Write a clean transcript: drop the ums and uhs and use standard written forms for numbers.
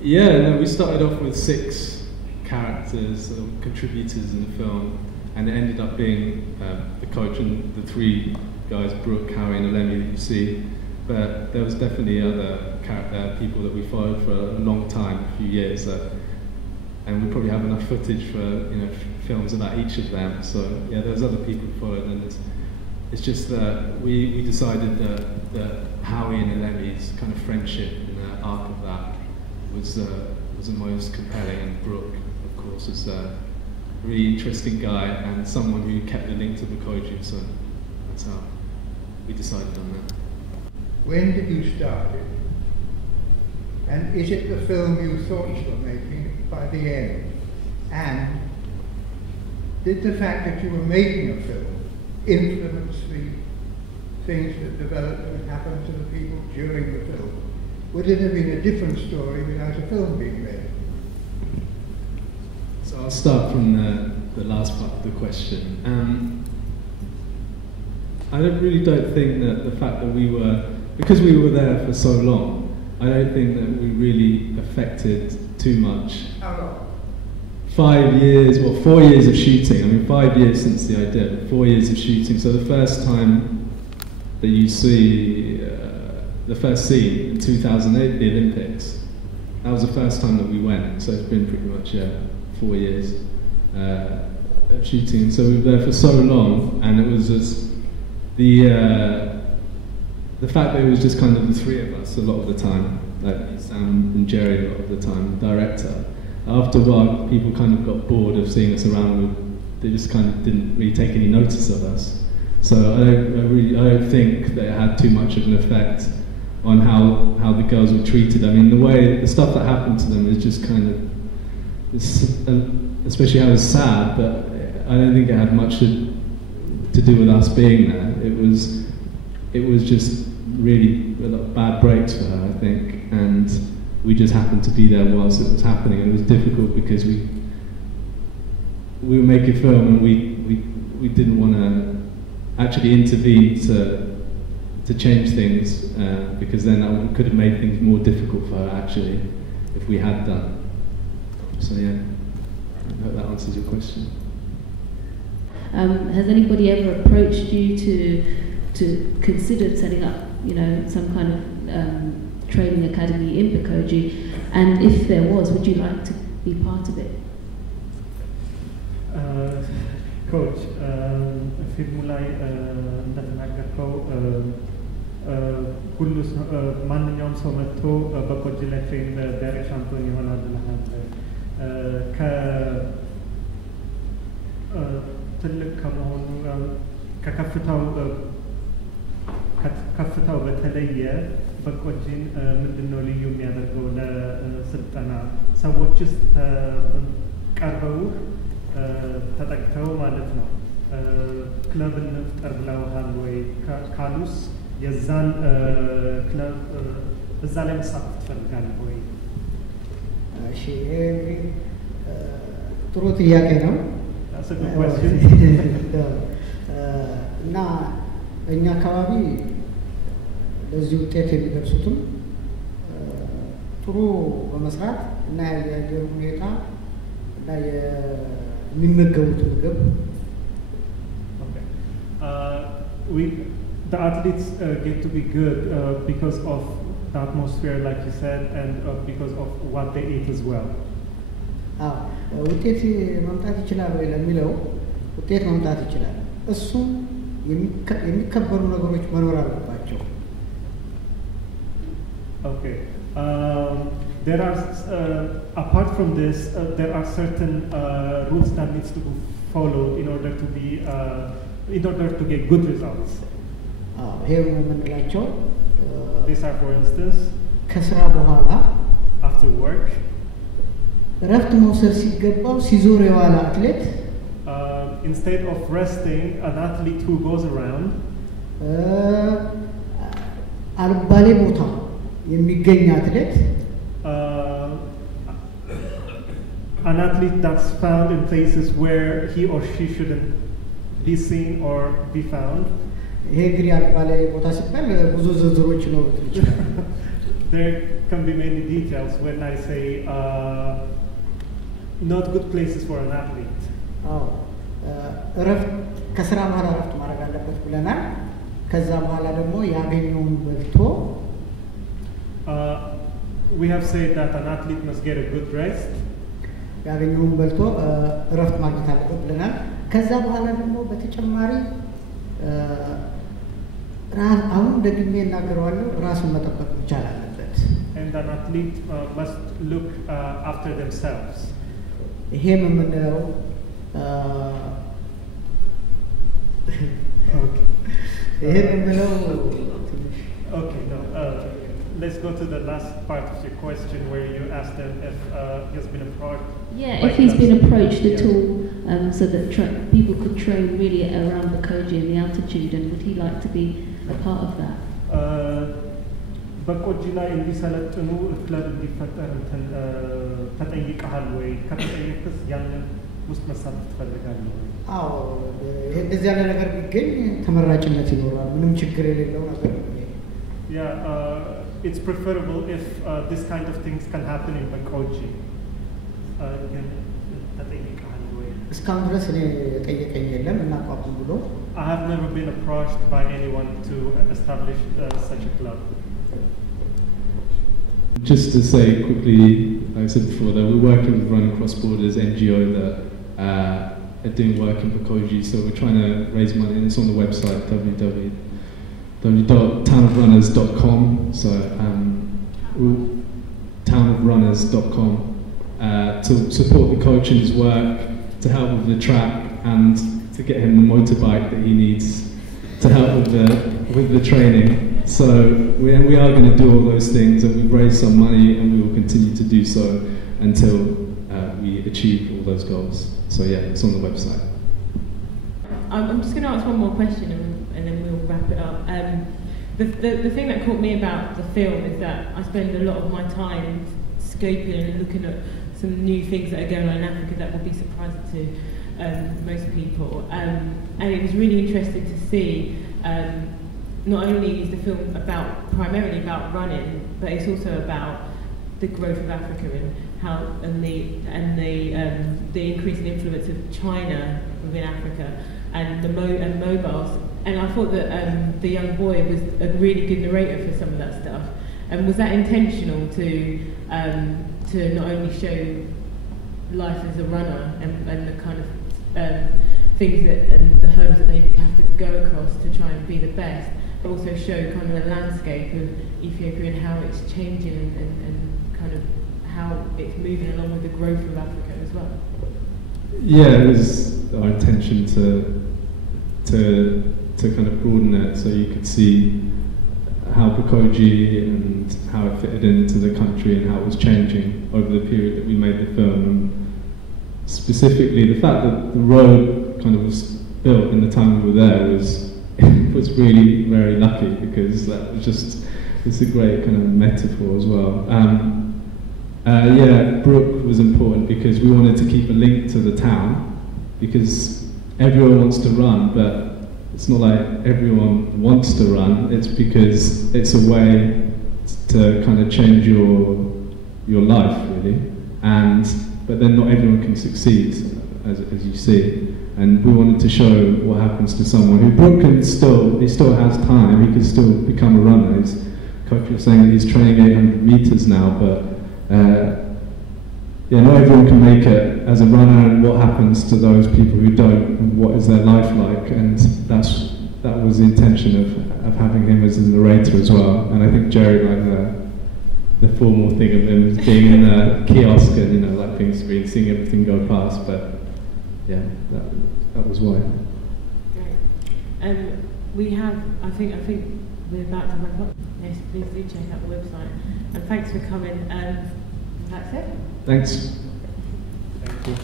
Yeah, no, we started off with 6 characters, contributors in the film, and it ended up being the coach and the 3 guys, Brooke, Harry and Eleni, that you see. But there was definitely other people that we followed for a long time, a few years, and we probably have enough footage for films about each of them. So yeah, there's other people who followed, and it's just that we decided that Howie and Eleni's kind of friendship and the arc of that was the most compelling, and Brooke, of course, is a really interesting guy and someone who kept the link to Bekoji, so that's how we decided on that. When did you start it? And is it the film you thought you were making by the end? And did the fact that you were making a film influence the things that developed and happened to the people during the film? Would it have been a different story without a film being made? So I'll start from the last part of the question. I really don't think that the fact that because we were there for so long, I don't think that we really affected too much. How long? 5 years, 4 years of shooting. I mean, 5 years since the idea, but 4 years of shooting. So the first time that you see the first scene in 2008, the Olympics, that was the first time that we went. So it's been pretty much 4 years of shooting. So we were there for so long, and it was just the fact that it was just kind of the 3 of us a lot of the time, like Sam and Jerry a lot of the time, the director. After a while, people kind of got bored of seeing us around. They just kind of didn't really take any notice of us. So I don't think that it had too much of an effect on how the girls were treated. I mean, the stuff that happened to them is just kind of, especially how it was sad, but I don't think it had much to do with us being there. It was just really a lot of bad breaks for her, I think, and we just happened to be there whilst it was happening, and it was difficult because we were making film and we didn't want to actually intervene to change things, because then that could have made things more difficult for her actually if we had done. So yeah, I hope that answers your question. Has anybody ever approached you to consider setting up, some kind of training academy in Bekoji? And if there was, would you like to be part of it? Coach, ፊልሙ ላይ እንደተናገርከው ማንኛውም ሰው መጥቶ በኮጂ ላይ ትሬን ቢያደርግ ሻምፒዮን ይሆናል ብለሃል። ትልቅ ከመሆኑ ከከፍታው በተለየ በኮጂን ምንድነው ልዩ የሚያደርገው ለስልጠና? ሰዎችስ ቀርበውህ ተጠቅተው ማለት ነው ክለብ እንፍጠር ብለውሃል ወይ? ካሉስ የዛን ክለብ እዛ ላይ መሳተፍ ትፈልጋለህ ወይ? እሺ፣ ጥሩ ጥያቄ ነው። እና እኛ አካባቢ ለዚህ ውጤት የሚደርሱትም ጥሩ በመስራት እና የአየር ሁኔታ እና የሚመገቡት ምግብ the athletes get to be good because of the atmosphere, like you said, and because of what they eat as well. ውጤት መምጣት ይችላል ወይ ለሚለው ውጤት መምጣት ይችላል። እሱም የሚከበሩ ነገሮች መኖር አለባቸው። Okay. There are, apart from this, there are certain rules that needs to be followed in order to get good results. These are, for instance, ከስራ በኋላ after work, እረፍት መውሰድ ሲገባው ሲዞር የዋለ አትሌት instead of resting, an athlete who goes around አልባሌ ቦታ የሚገኝ አትሌት an athlete that's found in places where he or she shouldn't be seen or be found. ይሄ እንግዲህ አልባሌ ቦታ ሲባል ብዙ ዝርዝሮች ይኖሩት ይችላል። can be many details when I say not good places for an athlete. እረፍት ከስራ በኋላ እረፍት ማድረግ አለበት ብለናል። ከዛ በኋላ ደግሞ ያገኘውን በልቶ we have said that an athlete must get a good rest. ያገኘውን በልቶ እረፍት ማግኘት አለበት ብለናል። ከዛ በኋላ ደግሞ በተጨማሪ አሁን ደግሜ እናገረዋለሁ ራሱን መጠበቅ መቻል አለበት። And an athlete must look after themselves. ይሄም የምንለው Okay, no. Let's go to the last part of your question where you asked them if he has been approached. Yeah, if he's been approached at all, so that people could train really around Bekoji and the altitude, and would he like to be a part of that? Bekoji ላይ እንዲሰለጥኑ ክለብ እንዲፈጠር ተጠይቀሃል ወይ? ከተጠየቅስ ያንን ውስጥ መሳተፍ ትፈልጋለህ ወይ? አዎ እንደዚህ ያለ ነገር ቢገኝ ተመራጭነት ይኖራል። ምንም ችግር የሌለው ነገር ነው። Yeah, it's preferable if this kind of things can happen in Bekoji. እስካሁን ድረስ እኔ ጠየቀኝ የለም እና ቋቁም ብሎ I have never been approached by anyone to establish such a club. Just to say quickly, like I said before, that we're working with Running Cross Borders NGO that are doing work in Bekoji, so we're trying to raise money, and it's on the website www.townofrunners.com. So townofrunners.com to support the coach in his work, to help with the track, and to get him the motorbike that he needs to help with the training. So we are going to do all those things, and we've raised some money, and we will continue to do so until we achieve all those goals. So yeah, it's on the website. I'm just going to ask one more question, and then we'll wrap it up. The thing that caught me about the film is that I spend a lot of my time scoping and looking at some new things that are going on in Africa that will be surprising to most people. And it was really interesting to see, not only is the film primarily about running, but it's also about the growth of Africa and how the increasing influence of China within Africa and mobiles. And I thought that the young boy was a really good narrator for some of that stuff. And was that intentional to not only show life as a runner and the kind of things and the hurdles that they have to go across to try and be the best, but also show kind of the landscape of Ethiopia and how it's changing and kind of how it's moving along with the growth of Africa as well? Yeah, it was our intention to kind of broaden it so you could see how Bekoji and how it fitted into the country and how it was changing over the period that we made the film. And specifically, the fact that the road kind of was built in the time we were there was really very lucky, because that was it's a great kind of metaphor as well. Yeah, Brook was important because we wanted to keep a link to the town, because everyone wants to run, but it's not like everyone wants to run. It's because it's a way to kind of change your life, really. But then not everyone can succeed, as you see. And we wanted to show what happens to someone who Brook he still has time. He can still become a runner. Coach was saying that he's training 800 meters now, but yeah, not everyone can make it as a runner, and what happens to those people who don't, and what is their life like, and that was the intention of having him as a narrator as well. And I think Jerry liked the formal thing of him being in the kiosk and like being screen, seeing everything go past, but yeah, that was why. Great. We have, I think we're about to wrap up. Yes, please do check out the website. And thanks for coming. That's it. Thanks. Thank you.